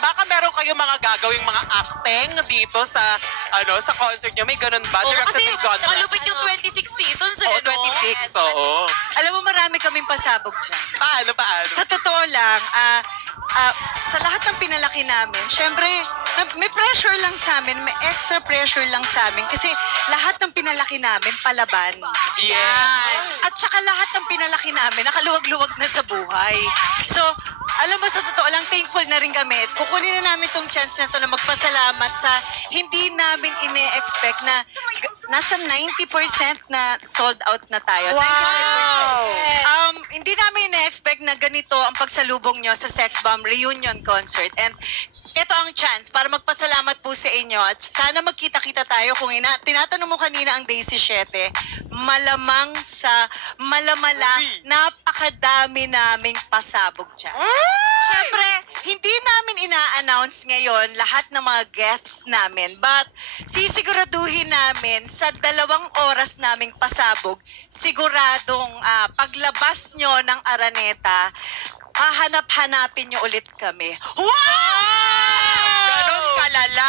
baka meron kayong mga gagawing mga acting dito sa sa concert nyo. May ganun ba? Directed Kasi by John. malupit yung 26 seasons eh, Oo, no? 26. Oo. Alam mo, marami kaming pasabog dyan. Paano? Sa totoo lang, sa lahat ng pinalaki namin, syempre, may pressure lang sa amin, may extra pressure lang sa amin kasi lahat ng pinalaki namin palaban. Yes. Yan. At saka lahat ng pinalaki namin nakaluwag-luwag na sa buhay. So, alam mo, sa totoo lang, thankful na rin kami. Kukunin na namin tong chance na to na magpasalamat sa hindi namin ine-expect na nasa 90% na sold out na tayo. 95%. Hindi namin ina-expect na ganito ang pagsalubong nyo sa Sex Bomb Reunion Concert. And ito ang chance para magpasalamat po sa inyo. At sana magkita-kita tayo kung tinatanong mo kanina ang Day 17, malamala, napakadami naming pasabog dyan. Siyempre, hindi namin ina-announce ngayon lahat ng mga guests namin. But sisiguraduhin namin sa 2 oras naming pasabog, siguradong paglabas nyo ng Araneta, hahanap-hanapin nyo ulit kami. Wow! Ganon kalala.